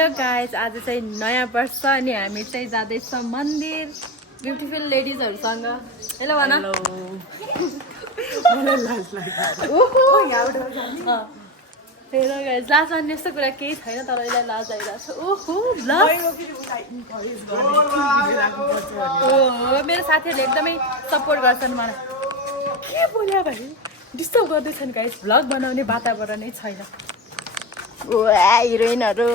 Hello guys, आज चाहिँ नयाँ वर्ष अनि हामी चाहिँ जाँदैछौँ मन्दिर ब्युटिफुल लेडिजहरूसँग। हेलो भन। हेलो गाइज, लाज मान्ने यस्तो कुरा केही छैन, तर यसलाई लाज आइरहेको छ। ओहो मेरो साथीहरूले एकदमै सपोर्ट गर्छन् मलाई। के बोल्यो भाइ, डिस्टर्ब गर्दैछन् गाइज। भ्लग बनाउने वातावरणै छैन। हिरोइनहरू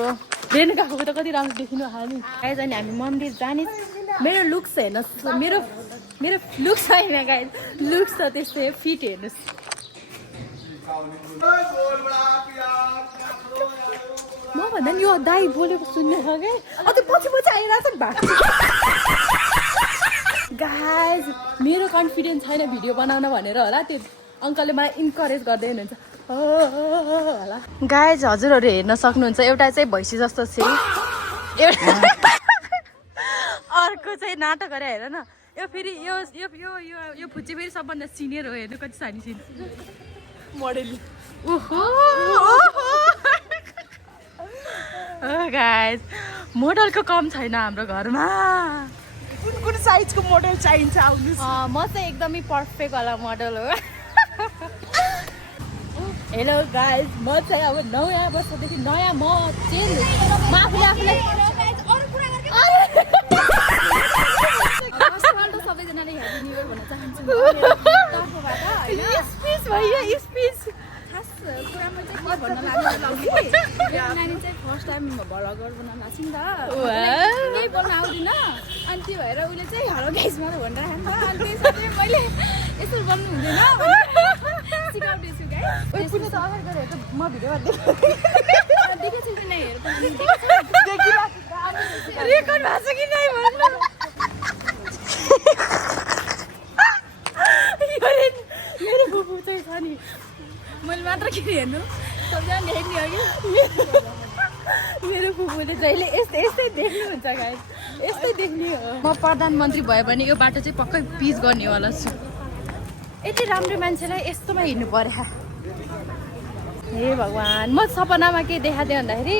रेणुका खाएको त कति राम्रो देखिनु हामी गाइज। अनि हामी मन्दिर जाने। मेरो लुक्स हेर्नुहोस्, मेरो लुक्स छैन गाइज, लुक्स त त्यस्तै फिट हेर्नुहोस्। म भन्दा नि यो दाई बोलेको सुन्ने छ क्या, अझ पछि आइरहेको छ नि भएको। गाइज मेरो कन्फिडेन्स छैन भिडियो बनाउन भनेर होला, त्यो अङ्कलले मलाई इन्करेज गर्दै हुनुहुन्छ होला। गाइज हजुरहरू हेर्न सक्नुहुन्छ, एउटा चाहिँ भैँसी जस्तो छ, एउटा अर्को चाहिँ नाटक गरेर हेर न। यो फेरि यो फुच्चे फेरि सबभन्दा सिनियर हो, हेर्नु कति सानी सिन मोडेल। ओहो गाइज मोडलको कम छैन हाम्रो घरमा। कुन साइजको मोडल चाहिन्छ आउनुहोस्। म चाहिँ एकदमै पर्फेक्ट वाला मोडल हो। हेलो गाइज, म चाहिँ अब नयाँ वर्षदेखि नयाँ म चेन्ज म आफूलाई सबैजनाले ह्याप्पी न्यू इयर भन्न चाहन्छु तर्फबाट हैन। स्पिच भइयो स्पिच। खास कुरामा चाहिँ के भन्न लाग्यो नानी चाहिँ फर्स्ट टाइम भ्लगर बन्न लाग्छ नि त, केही बोल्न आउँदिन। अनि त्यो भएर उसले चाहिँ हेलो गाइस मलाई भनिरहेको नि त। अनि त्यसपछि मैले यसो बोल्नु हुँदैन सिकाउँदैछु गाइस। पुलिस अगाडि गएर हेर्छ म भिडियोमा देखेछु कि नै हेर रेकर्ड भएको छ कि नै भन्नु। मेरो फुपू चाहिँ छ नि, मैले मात्र किन हेर्नु सबजना देख्ने हो कि। मेरो फुपूले जहिले यस्तै देख्नुहुन्छ गाइस, यस्तै देख्ने हो। म प्रधानमन्त्री भयो भने यो बाटो चाहिँ पक्कै पिच गर्नेवाला छु। यति राम्रो मान्छेलाई यस्तोमा हिँड्नु पर्यो। हे भगवान्, म सपनामा के देखादिएँ भन्दाखेरि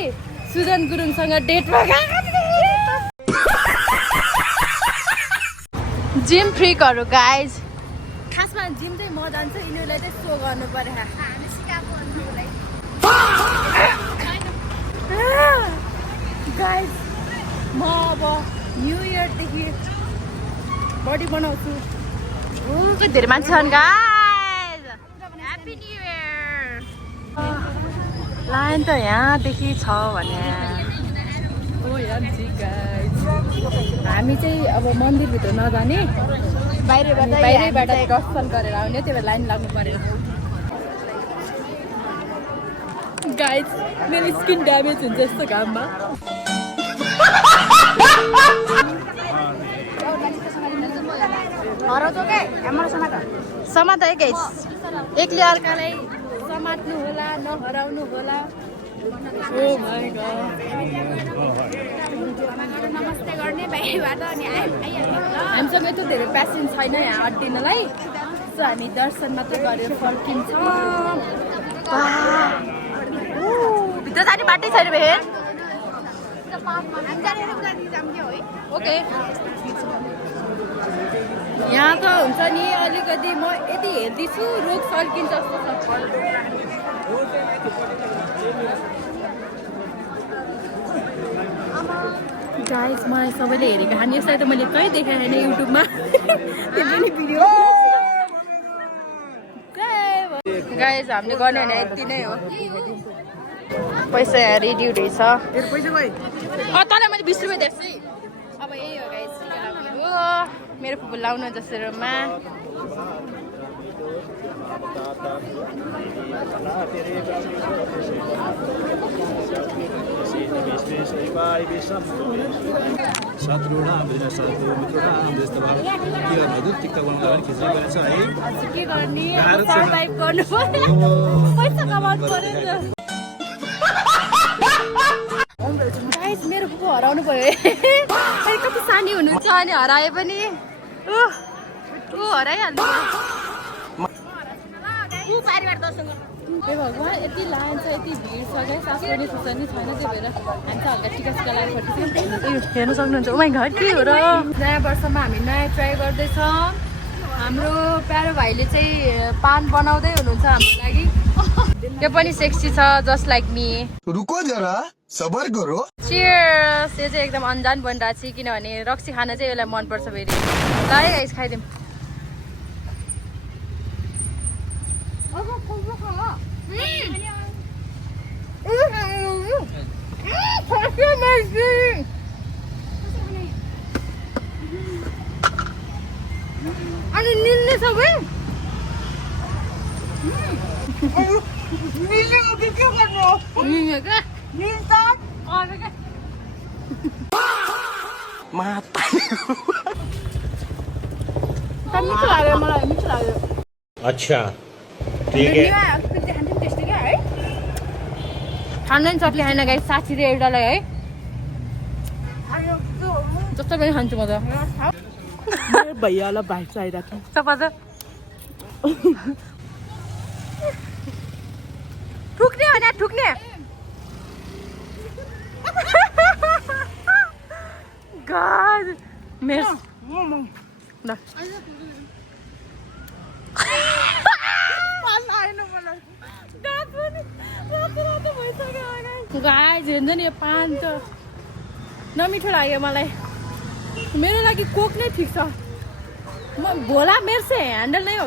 सुजन गुरुङसँग डेटमा गएको। जिम फ्रिकहरू गाइज, खासमा जिम चाहिँ म जान्छु, यिनीहरूलाई चाहिँ सो गर्नु पर्यो। हामी सिकाएको गाइज म अब न्यु इयरदेखि बडी बनाउँछु। धेरै मान्छे छन् guys, happy new year. Line त यहाँदेखि छ भने हामी चाहिँ अब मन्दिरभित्र नजाने, बाहिरैबाट दर्शन गरेर आउने, त्यो भएर लाइन लाग्नु पऱ्यो। गाइज मेरो स्किन ड्यामेज हुन्छ यस्तो घाममा। समात है गाइज, एकले अर्कालाई समात्नु होला, नहराउनु होला। नमस्ते गर्ने बाहिरबाट अनि हामीसँग यस्तो धेरै पेसेन्ट छैन यहाँ अड्डिनलाई, सो हामी दर्शन मात्र गरेर फर्किन्छौँ। भित्र जाने बाटै छैन बेहेर। ओके यहाँ त हुन्छ नि अलिकति म यति हेर्दैछु रोग सल्किन्छ जस्तो छ। गाइस मलाई सबैले हेरेको खाने यसलाई त मैले कहीँ देखाएँ होइन युट्युबमा। त्यो पनि भिडियो गाइस हामीले गर्ने भने यति नै हो। पैसा यहाँ रेडी हुँदैछ। तँलाई मैले 20 रुपियाँ दिएको छु। अब यही हो गाइस, मेरो फुपू लाउनु जसरोमा। के गर्ने, सर्भाइभ गर्नु पर्यो, पैसा कमाउनु पर्यो नि त। गाइस मेरो फुपू हराउनु भयो। कति सानी हुनुहुन्छ अनि हराए पनि ऊ हराइहाल्नु। हे भगवान् यति लाइन छ यति भिड छ गाइस सास पनि सुस नि छैन त्यही भएर हामी त हल्का टिका सिका लागि फर्किन्छौँ हेर्न सक्नुहुन्छ ओ माइ गॉड के हो र नयाँ वर्षमा हामी नयाँ ट्राई गर्दैछौँ हाम्रो प्यारो भाइले चाहिँ पान बनाउँदै हुनुहुन्छ हाम्रो लागि यो पनि सेक्सी छ जस्ट लाइक मी रुको जरा सबर करो चियर्स यो चाहिँ एकदम अन्जान बनिरहेको छ किनभने रक्सी खान चाहिँ यसलाई मनपर्छ फेरि ल है गाइस खाइदिउँ अनि निल्ने सबै निल्ने हो कि के गर्नु हो निल्ने क्या निल्छ अरे क्या मिठो लाग्यो मलाई मिठो लाग्यो अच्छा ठीक है खानु नि सक्ने होइन गाई 60 रुपियाँ एउटालाई है जस्तो पनि खान्छु म त भैयालाई भाइ चाहिरहेको तपाईँ ठुक्ने हो न ठुक्ने God मेरो ल गाइज हुन्छ नि यो पान त नमिठो लाग्यो मलाई मेरो लागि कोक नै ठिक छ म भोला मेरो चाहिँ ह्यान्डल नै हो